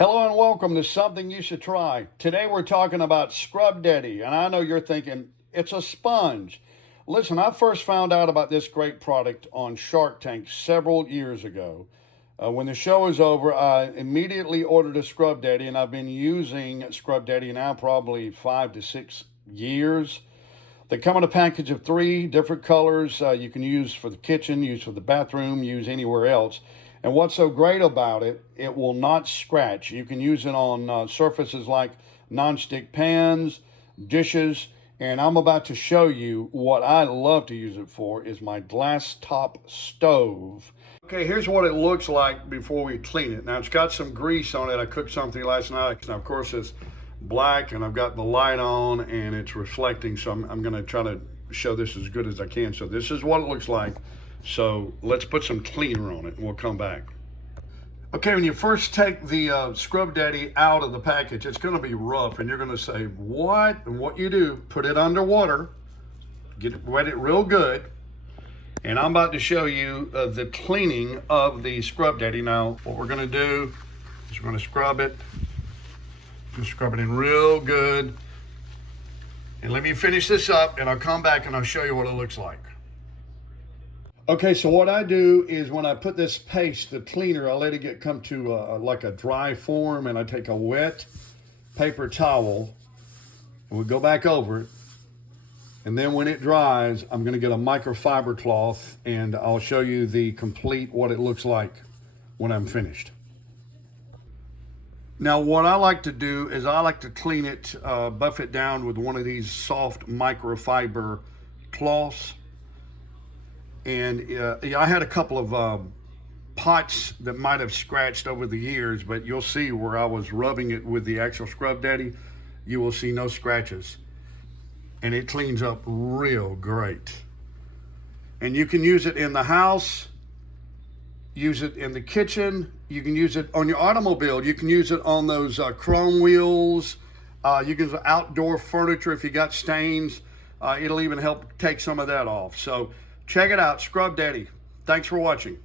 Hello and welcome to Something You Should Try. Today we're talking about Scrub Daddy, and I know you're thinking, it's a sponge. Listen, I first found out about this great product on Shark Tank several years ago. When the show was over, I immediately ordered a Scrub Daddy, and I've been using Scrub Daddy now probably 5 to 6 years. They come in a package of 3 different colors. You can use for the kitchen, use for the bathroom, use anywhere else. And what's so great about it, it will not scratch. You can use it on surfaces like nonstick pans, dishes, and I'm about to show you what I love to use it for is my glass top stove. Okay, here's what it looks like before we clean it. Now it's got some grease on it. I cooked something last night. Now of course it's black and I've got the light on and it's reflecting, so I'm gonna try to show this as good as I can. So this is what it looks like. So let's put some cleaner on it and we'll come back. Okay, when you first take the Scrub Daddy out of the package, it's gonna be rough and you're gonna say, what? And what you do, put it underwater, wet it real good. And I'm about to show you the cleaning of the Scrub Daddy. Now, what we're gonna do is we're gonna scrub it. Just scrub it in real good. And let me finish this up and I'll come back and I'll show you what it looks like. Okay, so what I do is when I put this paste, the cleaner, I let it come to like a dry form, and I take a wet paper towel and we go back over it. And then when it dries, I'm gonna get a microfiber cloth and I'll show you the complete, what it looks like when I'm finished. Now, what I like to do is I like to clean it, buff it down with one of these soft microfiber cloths. And I had a couple of pots that might have scratched over the years, but you'll see where I was rubbing it with the actual Scrub Daddy, you will see no scratches. And it cleans up real great. And you can use it in the house, use it in the kitchen, you can use it on your automobile, you can use it on those chrome wheels, you can use it outdoor furniture if you got stains. It'll even help take some of that off. So check it out, Scrub Daddy. Thanks for watching.